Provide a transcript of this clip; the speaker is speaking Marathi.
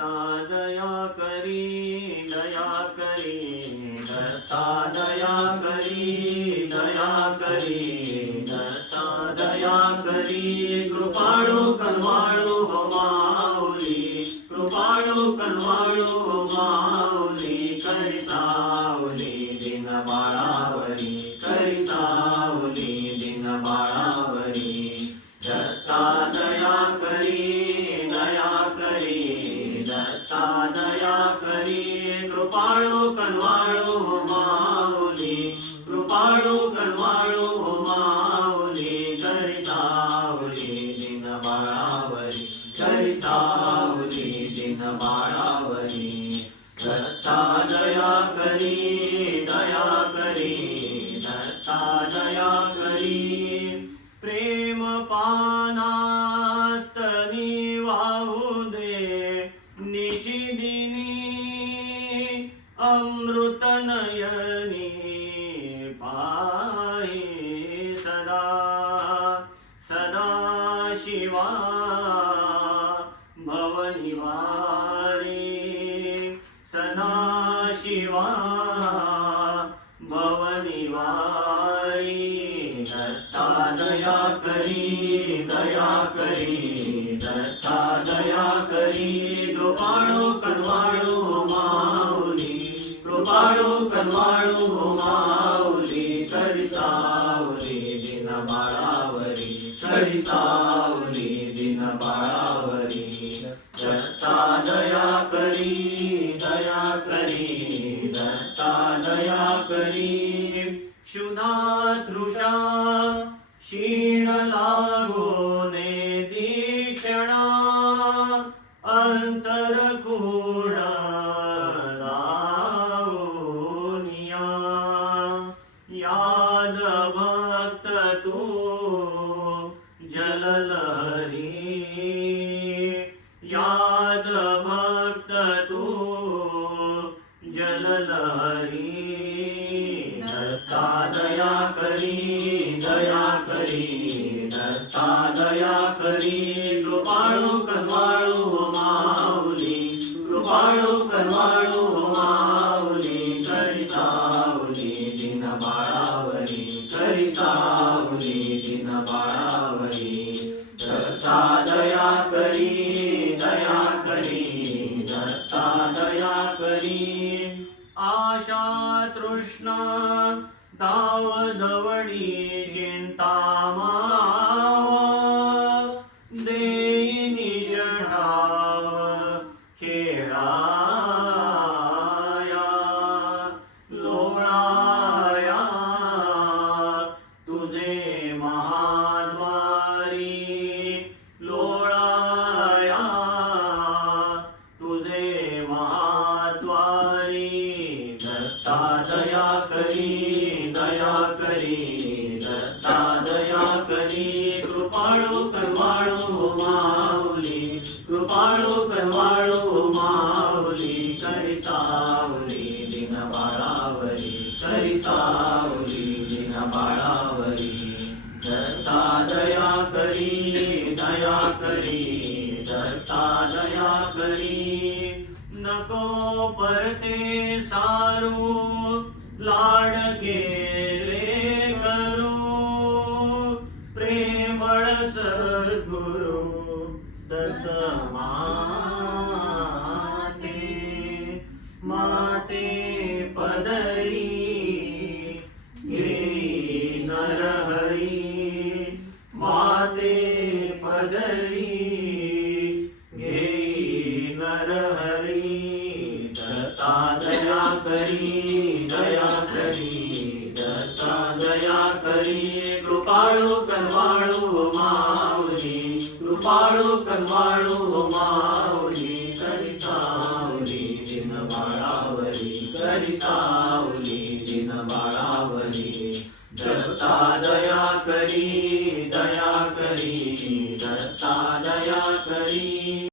दत्ता दया करी दया करी दत्ता दया करी दया करी दत्ता दया करी। कृपाळू कनवाळू हो माऊली कृपाळू कनवाळू हो माऊली करी दिन बाळावरी करी दिन बाळावरी। दत्ता करी दिन बाळावरी दत्ता दया करी दया करी. दत्ता दया करी. प्रेम पानास्तनी वाहू दे. निशिदिनी अमृत नयनी पाहि सदा. सदा शिवा शिवा भवनिवारी दत्ता दया करी दया करी दत्ता दया करी माऊली माऊली सावली दिन बाळावरी करी सावली दिन बाळावरी. दत्ता दया करी दया करी करी. क्षुधा तृषा क्षीण लागोने दीक्षणा अंतर खूण लावूनिया. याद भक्त तू जललहरी. याद भक्त तू जललहरी. दया करी दया करी दत्ता दया करी. कृपाळू कनवाळू हो माऊली कृपाळू कनवाळू हो माऊली. करी सावली दिन बाळावरी करी सावली दिन बाळावरी. दत्ता दया करी दया करी दत्ता दया करी. आशा तृष्णा तावदवणी चिंता माव देईनी जठाव बाळावरी करी बाळावरी दत्ता दया करी दया करी दत्ता दया करी. नको परते सारू लाड दत्ता दया करी दया करी दत्ता दया करी कृपाळू कनवाळू हो माऊली. कृपाळू